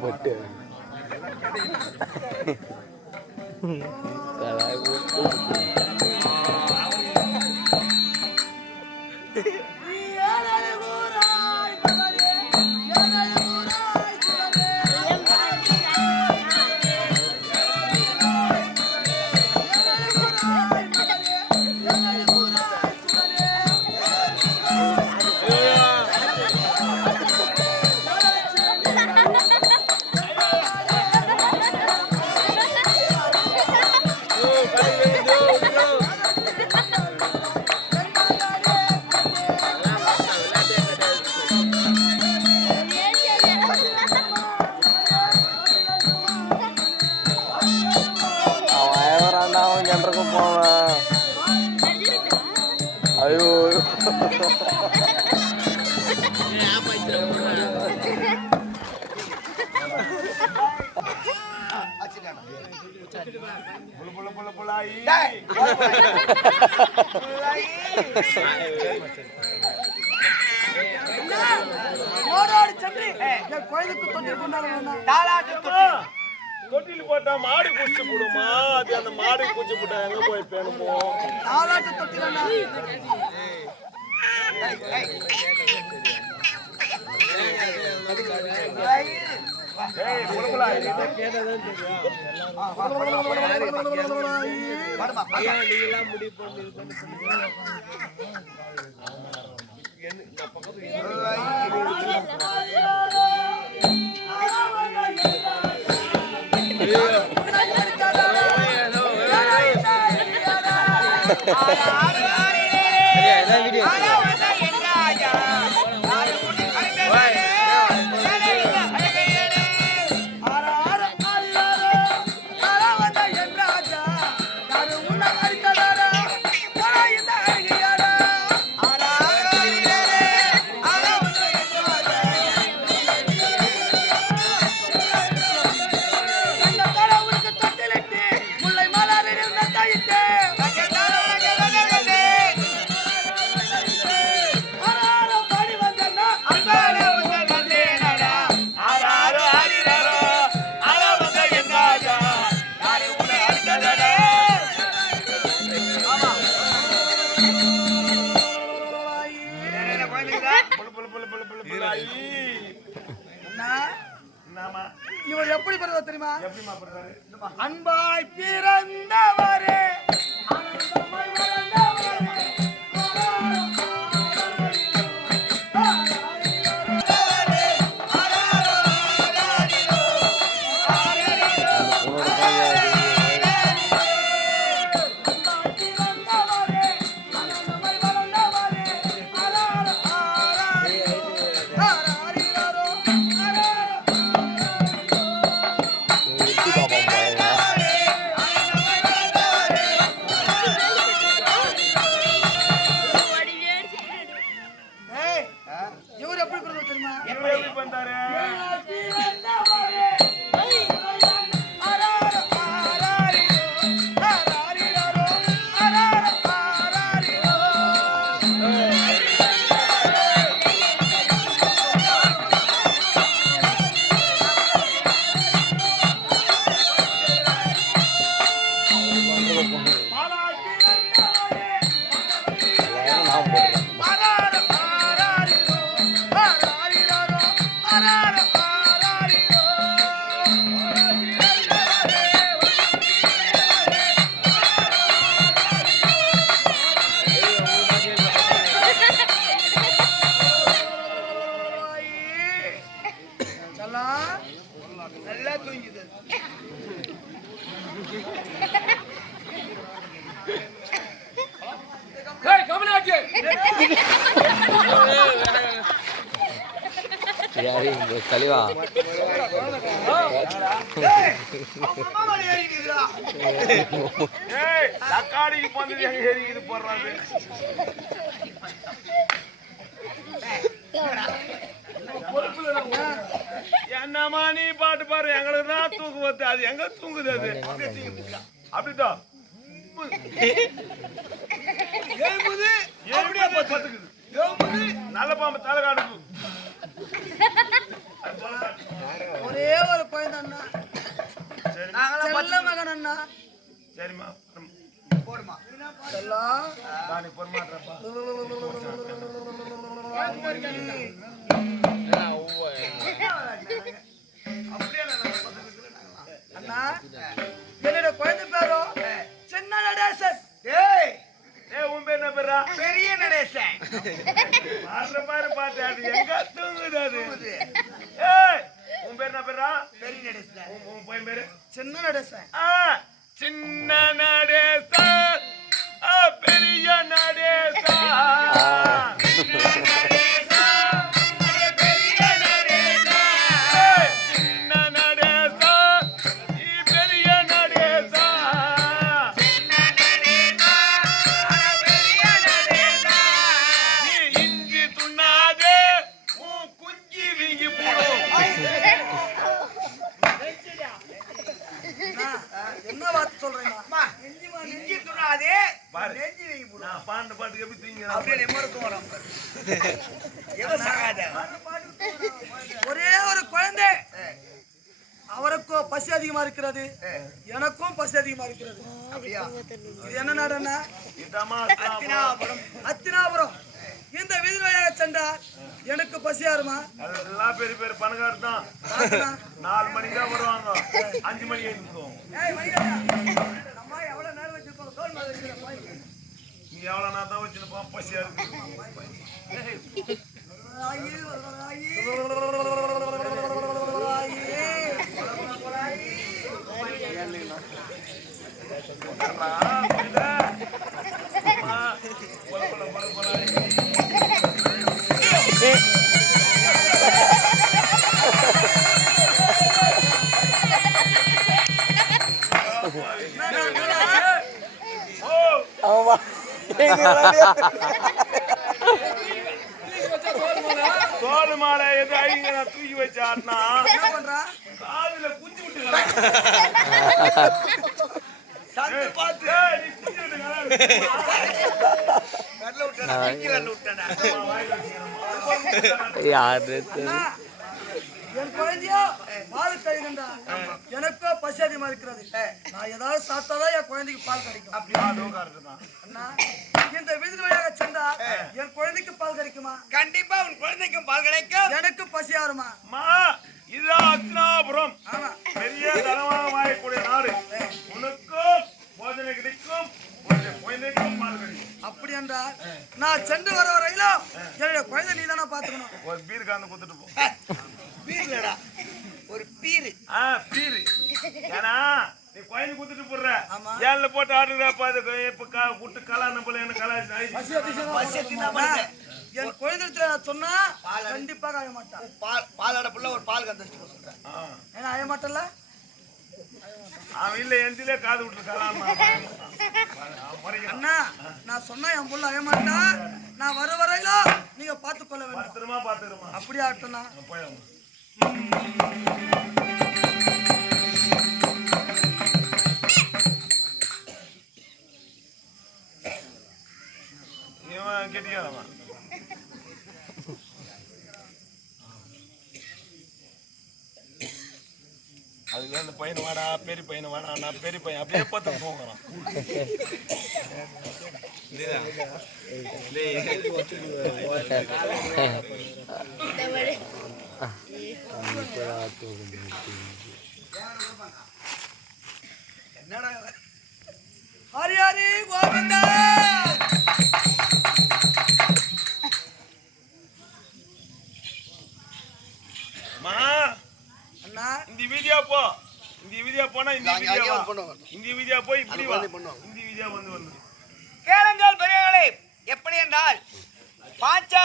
போட்டு ஐயோ தொட்டில் போட்டா மாடு குச்சி போடுமா? அது அந்த மாடு குச்சி போட்டா எங்க போய் பேணுமோ? இவர் எப்படி பண்றது தெரியுமா? அன்பாய் பிறந்தவரே நல்லா தூங்கிது. கலிவா தக்காளிக்கு போனது எங்க ஏறிக்குது போடுறாங்க. என்னமா நீ பாட்டு பாரு, எங்களுக்கு தான் தூக்கு வருது, அது எங்க தூங்குது? அது அப்படிதான் நல்ல பாம்பு தலை காடுக்கு அண்ணா என்னோட குழந்தை பேரோ சின்ன நடேசன். உன் பேர் என்ன பேரா? பெரிய நடேசன். பாரு பாட்டு அது எங்க தூங்குது அது. ஏய் உன் பேர் என்ன பேரா? பெரிய நடேசன். உன் பையன் பேரு? சின்ன நடேசன். சின்ன நடேசா பெரிய நடேசா. என்ன வார்த்தை சொல்றேன்னா இஞ்சி துணாதே நெஞ்சி வைங்க போடு. நான் பாண்டு பாட்டுக்கு எப்படி தூங்கி அப்படியே நிம்மருக்கும் வரும். ஒரே ஒரு குழந்தை, அவருக்கோ பசி அதிகமா இருக்கிறது, எனக்கும் பசி அதிகமா இருக்கிறது. அப்படியா? இது என்ன நாடுன்னா அத்தினாபுரம். இந்த வீதியாக சென்றார் எனக்கு பசியாருமா? எல்லாம் பெரிய பெரிய பணக்காரர் தான். 4 மணிக்கு தான் வருவாங்க, 5 மணிக்கு எழுந்துருவோம். நீ எவ்வளவு நேரம் தான் வச்சுருப்பான்? பசியா இருக்கு. தோல் மாலை எது ஐங்க தூக்கி வச்சாட்னா காதுல குஞ்சு விட்டு என் குழந்தையோ பால் கழிக்கின்றா, எனக்கோ பசி அதிகமா இருக்கிறது. நான் ஏதாவது சாப்பிட்டாதான் என் குழந்தைக்கு பால் கிடைக்கும். அண்ணா இந்த வீதி வழியாக சென்றா என் குழந்தைக்கு பால் கிடைக்குமா? கண்டிப்பா உன் குழந்தைக்கும் பால் கிடைக்கும். எனக்கு பசி ஆறுமா? இதுதான் அத்தினாபுரம். பெரிய தனமாக வாழக்கூடிய நாடு. உனக்கும் போதனை கிடைக்கும், குழந்தைக்கும் பால் கிடைக்கும். அப்படி என்றால் நான் சென்று வர வரையிலும் என்னுடைய குழந்தை நீ தானே பாத்துக்கணும். ஒரு பீர் காந்து கொடுத்துட்டு போ. பீர்லடா ஒரு பீரு. பீரு ஏன்னா நீ குழந்தை குத்துட்டு போடுற ஏன்ல போட்டு ஆடுறப்ப இப்ப குட்டு கலான போல என்ன கலா என் குழந்தை நான் சொன்னா கண்டிப்பாக அழ மாட்டான். பால் அடப்புல ஒரு பால் கந்து சொல்றேன். ஏன்னா அழ மாட்டல அவன் இல்ல எந்திலே காது விட்டு கலாமா. அண்ணா நான் சொன்னா என் புள்ள அழ மாட்டான். நான் வர வரையிலும் நீங்க பார்த்து கொள்ள வேண்டும். பாத்துருமா அப்படியே ஆட்டோண்ணா. இவன் கெட்டியாதவன். அதுக்கு அந்த பையன் வாடா பெரிய பையன் வாடா, நான் பெரிய பையன் அப்படியே பார்த்து போகிறான். என்னடா ஹரி ஹரி கோவிந்தா. அண்ணா இந்த வீடியோ போ, இந்த வீடியோ போனா இந்த வீடியோ போய் இப்படி வா, இந்த வீடியோ வந்து கேளுங்கள் பெரியவர்களே. எப்படி என்றால் பாஞ்சா